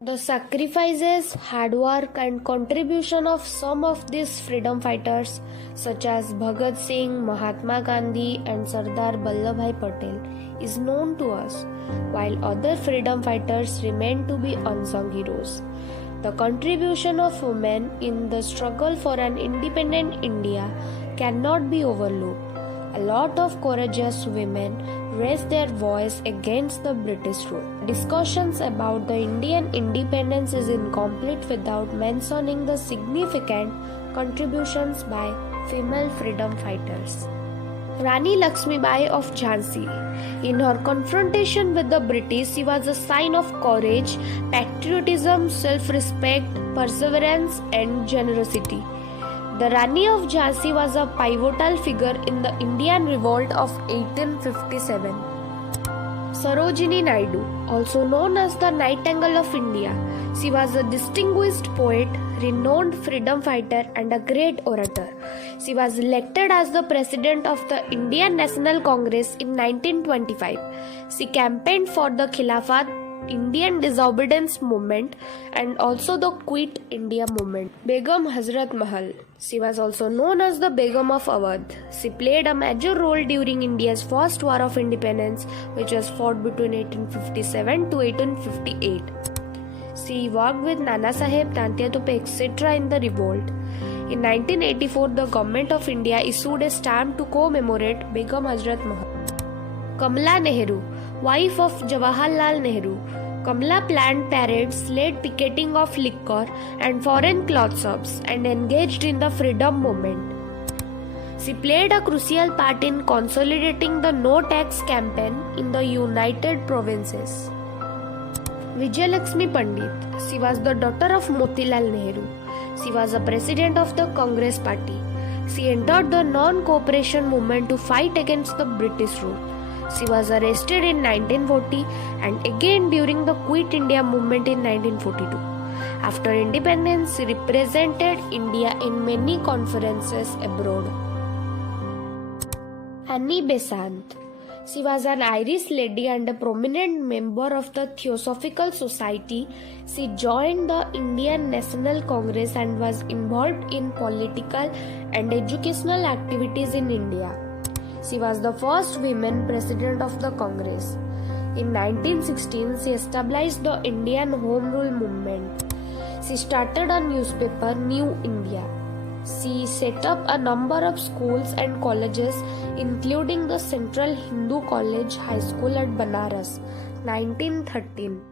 The sacrifices, hard work, and contribution of some of these freedom fighters, such as Bhagat Singh, Mahatma Gandhi, and Sardar Vallabhbhai Patel, is known to us, while other freedom fighters remain to be unsung heroes. The contribution of women in the struggle for an independent India cannot be overlooked. A lot of courageous women raised their voice against the British rule. Discussions about the Indian independence is incomplete without mentioning the significant contributions by female freedom fighters. Rani Lakshmibai of Jhansi. In her confrontation with the British, she was a sign of courage, patriotism, self-respect, perseverance, and generosity. The Rani of Jhansi was a pivotal figure in the Indian Revolt of 1857. Sarojini Naidu, also known as the Nightingale of India, she was a distinguished poet, renowned freedom fighter, and a great orator. She was elected as the president of the Indian National Congress in 1925. She campaigned for the Khilafat, Indian disobedience movement, and also the Quit India movement. Begum Hazrat Mahal. She was also known as the Begum of Awadh. She played a major role during India's first war of independence, which was fought between 1857 to 1858. She worked with Nana Saheb, Tantia Tope, etc. in the revolt. In 1984, the Government of India issued a stamp to commemorate Begum Hazrat Mahal. Kamala Nehru, wife of Jawaharlal Nehru. Kamala planned parades, led picketing of liquor and foreign cloth shops, and engaged in the freedom movement. She played a crucial part in consolidating the no tax campaign in the United Provinces. Vijayalakshmi Pandit. She was the daughter of Motilal Nehru. She was a president of the Congress Party. She entered the non-cooperation movement to fight against the British rule. She was arrested in 1940 and again during the Quit India movement in 1942. After independence, she represented India in many conferences abroad. Annie Besant. She was an Irish lady and a prominent member of the Theosophical Society. She joined the Indian National Congress and was involved in political and educational activities in India. She was the first woman president of the Congress. In 1916, she established the Indian Home Rule movement. She started a newspaper, New India. She set up a number of schools and colleges, including the Central Hindu College High School at Banaras, 1913.